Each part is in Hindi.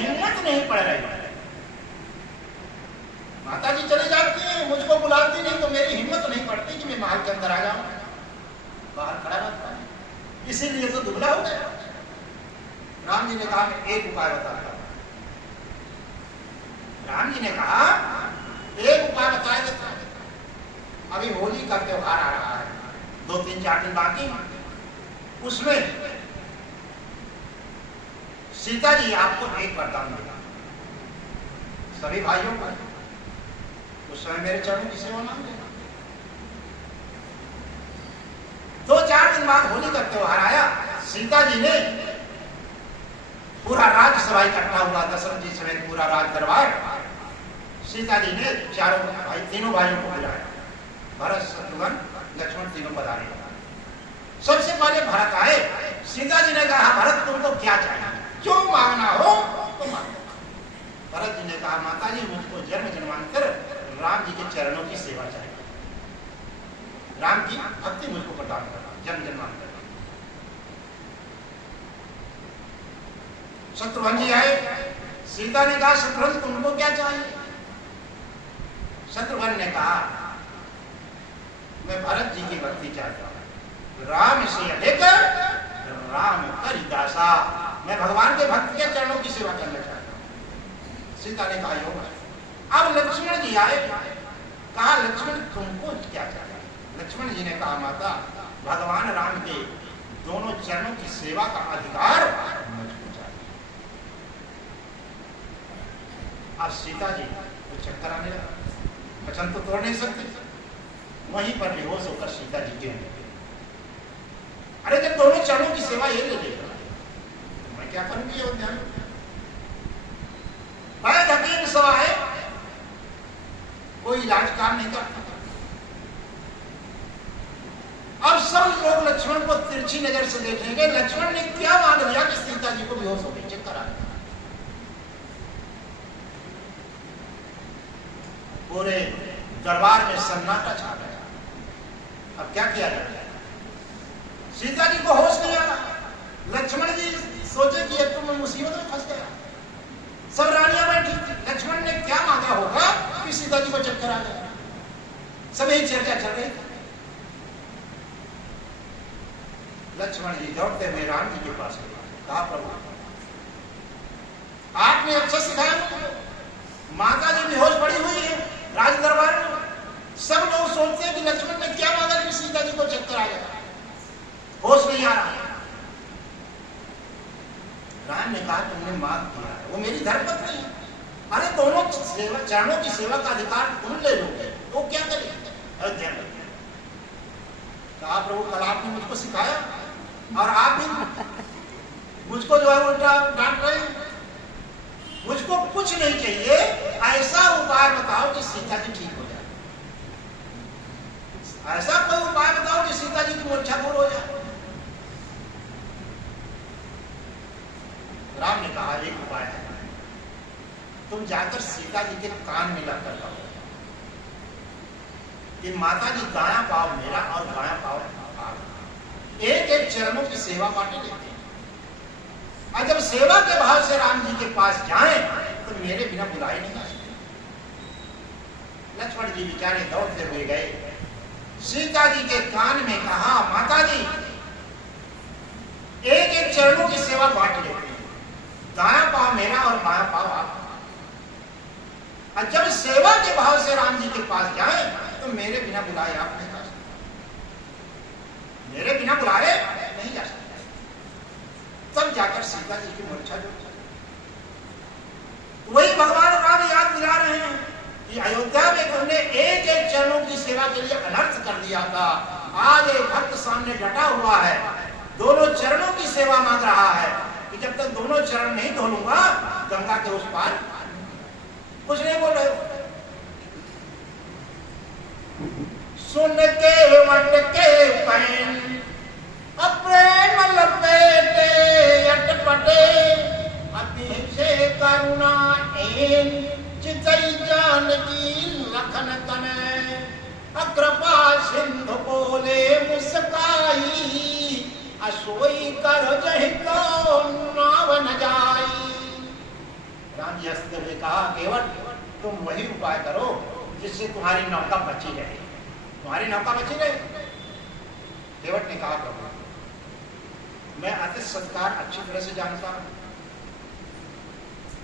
हिम्मत नहीं पड़ रही। माता जी चली जाती है, मुझको बुलाती नहीं तो मेरी हिम्मत नहीं पड़ती कि मैं महल के अंदर आ जाऊं, बाहर खड़ा रहता है, इसीलिए तो दुबला हो गया। राम जी ने कहा मैं एक उपाय बताता हूं। राम जी ने कहा एक उपाय बता देता हूं। अभी होली का त्योहार आ रहा है, 2-3-4 दिन बाकी, उसमें सीता जी आपको एक वरदान देगा, सभी भाइयों को उस समय मेरे चरणों की सेवा मांग लेना। 2-4 दिन बाद होली का त्योहार आया। सीता जी ने पूरा राज्यसभा इकट्ठा हुआ, दशरथ जी समेत पूरा राज दरबार। सीता जी ने तीनों भाइयों को बुलाया, भरत शत्रुघ्न लक्ष्मण तीनों पधारे। सबसे पहले भरत आए। सीता जी ने कहा भरत तुमको क्या चाहिए, जो मांगना हो तो मांगो। भरत जी ने कहा माता जी मुझको जन्म जन्मांतर राम जी के चरणों की सेवा चाहिए, राम की भक्ति मुझको प्रदान करना जन्म जन्मांतर। शत्रुघ्न जी आए। सीता ने कहा शत्रुघ्न तुमको क्या चाहिए। शत्रुघ्न ने कहा मैं भरत जी की भक्ति चाहता हूं, राम से अधिक राम करि दासा, मैं भगवान के भक्त के चरणों की सेवा करना चाहता हूं। सीता ने कहा योग। अब लक्ष्मण जी आए। कहा लक्ष्मण तुमको क्या चाहिए। लक्ष्मण जी ने कहा माता भगवान राम के दोनों चरणों की सेवा का अधिकार मुझको चाहिए। अब सीता जी को चक्कर आने लगा, वचन तो तोड़ नहीं सकते। वहीं पर बेहोश होकर सीता जी गिर गई। अरे जब दोनों चरणों की सेवा ये ले लेगा तो मैं क्या करूंगी अयोध्या में। बड़े धकीम सभा है, कोई इलाज काम नहीं करता। अब सब लोग लक्ष्मण को तिरछी नजर से देखेंगे, लक्ष्मण ने क्या मान लिया कि सीता जी को बेहोश हो गई, चक्कर आ गया। पूरे दरबार में सन्नाटा छा गया। अब क्या किया जाए। सीता जी को होश नहीं आ रहा। लक्ष्मण जी सोचे कि अब तो मैं मुसीबत में फंस गया। सब रानियां बैठी थी, लक्ष्मण ने क्या मांगा होगा कि सीता जी को चक्कर आ गया। सभी चर्चा चल रही थी। लक्ष्मण जी दौड़ते हुए राम जी के पास गए। कहा प्रभु आपने अच्छा सिखाया मुझको, माता जी बेहोश पड़ी हुई है राज दरबार में। सब लोग सोचते हैं कि लक्ष्मण ने क्या मांगा कि सीता जी को चक्कर आ गया, होश नहीं आ रहा। राम ने कहा तुमने मांग किया है, वो मेरी धर्मपत्नी है। अरे दोनों चरणों की सेवा का अधिकार तुम ले लोगे तो क्या करेंगे। अयोध्या में कहा प्रभु कल आपने मुझको सिखाया और आप भी मुझको जो है उल्टा डांट रहे हैं। मुझको कुछ नहीं चाहिए, ऐसा उपाय बताओ कि सीता जी ठीक हो जाए। ऐसा कोई उपाय बताओ कि सीता जी की मूर्छा दूर हो जाए। राम ने कहा एक उपाय है, तुम जाकर सीता जी के कान में लगकर कहो कि माता जी दाया पाव मेरा और बाया पाव आप, एक एक चरणों की सेवा बांटे लेते हैं। और जब सेवा के भाव से राम जी के पास जाएं तो मेरे बिना बुलाए नहीं आ सकते। लक्ष्मण जी बेचारे दौड़ते हुए गए, सीता जी के कान में कहा माता जी एक एक चरणों की सेवा बांट लेते हैं, दाया पाव मेरा और बाया पाव आप। और जब सेवा के भाव से राम जी के पास जाए तो मेरे बिना बुलाए आप नहीं जा सकते, मेरे बिना बुलाए नहीं जा सकते। तब जाकर सीता जी की मूर्छा जो वही भगवान राम याद दिला रहे हैं कि अयोध्या में तुमने एक एक चरणों की सेवा के लिए अनर्थ कर दिया था। आज एक भक्त सामने डटा हुआ है, दोनों चरणों की सेवा मांग रहा है कि जब तक दोनों चरण नहीं धो लूंगा गंगा के उस पार कुछ नहीं बोल रहे। सुन के वट के पैन अप्रेम लपेटे अटपटे अति से करुणा एन चितई जानकी लखन तने अकृपा सिंधु बोले मुस्काई असोई कर जहि को नाव न जाई। राम जी हंसते हुए कहा, केवट तुम वही उपाय करो जिससे तुम्हारी नौका बची रहे, तुम्हारी नौका बची रहे। केवट ने कहा, प्रभु मैं अतिथि सत्कार अच्छी तरह से जानता हूं,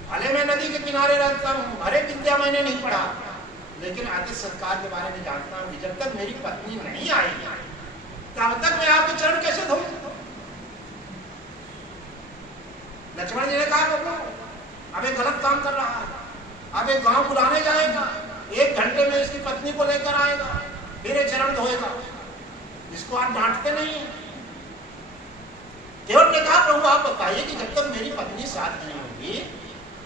भले मैं नदी के किनारे रहता हूं, भले विद्या मैंने नहीं पढ़ा, लेकिन अतिथि सत्कार के बारे में जानता हूं कि जब तक मेरी पत्नी नहीं आएगी तब तक मैं आपके चरण कैसे धोऊं। लक्ष्मण जी ने कहा, प्रभु अब एक गलत काम कर रहा है, अब एक गांव बुलाने जाएगा, 1 घंटे में इसकी पत्नी को लेकर आएगा, फिर चरण धोएगा, इसको आप डांटते नहीं है। केवट ने कहा, प्रभु आप बताइए कि जब तक मेरी पत्नी साथ नहीं होगी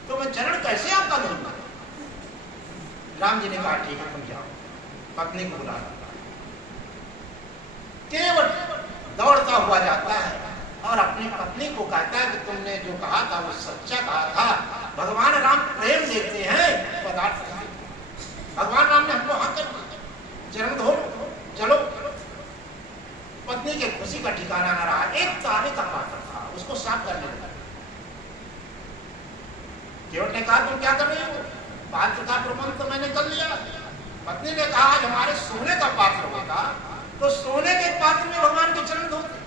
तो मैं चरण कैसे आपका धोऊंगा। राम जी ने कहा, ठीक है तुम जाओ, पत्नी को बुला लो। केवट दौड़ता हुआ जाता है और अपनी पत्नी को कहता है कि तुमने जो कहा था वो सच्चा कहा था, भगवान राम प्रेम देते हैं पदार्थ, भगवान राम ने हमको हाँ कर दिया, चरण धो चलो। पत्नी के खुशी का ठिकाना न रहा, एक तारे का पात्र था, उसको साफ करने लगा। केवट ने कहा, तुम क्या कर रही हो, पात्र का प्रबंध तो मैंने कर लिया। पत्नी ने कहा, आज हमारे सोने का पात्र होगा तो सोने के पात्र में भगवान के चरण धोते।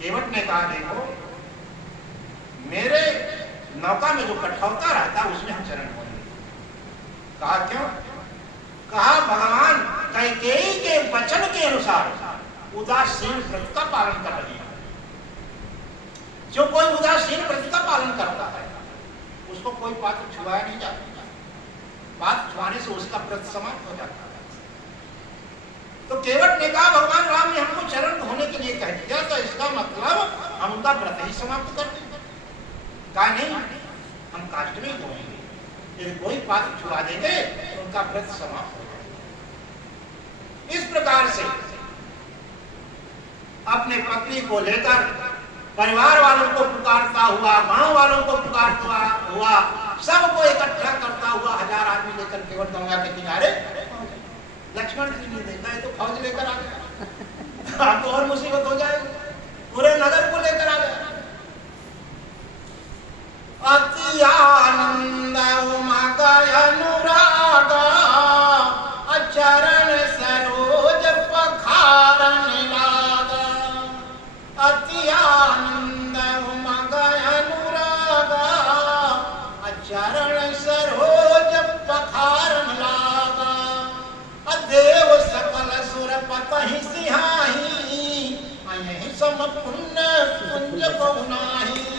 केवट ने कहा, देखो मेरे नौका में जो कठौता रहता है उसमें हम चरण धोएंगे। कहा क्यों? कहा भगवान कैकेयी के वचन के अनुसार उदासीन व्रत का पालन कर रही है। जो कोई उदासीन व्रत का पालन करता है उसको कोई पात्र छुआया नहीं जाता, पात्र छुआने से उसका व्रत समाप्त हो जाता है। तो केवट ने कहा, भगवान राम ने हमको चरण धोने के लिए कह दिया तो इसका मतलब हम उनका व्रत ही समाप्त कर देंगे। कहा नहीं, हम काष्ठ में ही धोएंगे, यदि कोई पात्र छुआ देंगे तो उनका व्रत समाप्त हो जाएगा। इस प्रकार से अपने पत्नी को लेकर परिवार वालों को पुकारता हुआ, गांव वालों को पुकारता हुआ, सबको इकट्ठा करता हुआ 1000 आदमी लेकर केवट गंगा के किनारे। लक्ष्मण जी ने देखा है तो फौज लेकर आ गया, तो और मुसीबत हो जाएगी, पूरे नगर को लेकर आ गया। अति आनंद उमग अनुराग चरण सरोज पखारन लागा। अति आनंद उमग अनुराग चरण सरोज पखारन लागा। देव सकल सुर पतहि सिहाही, यही सम पुण्य कुंज पहुनाही।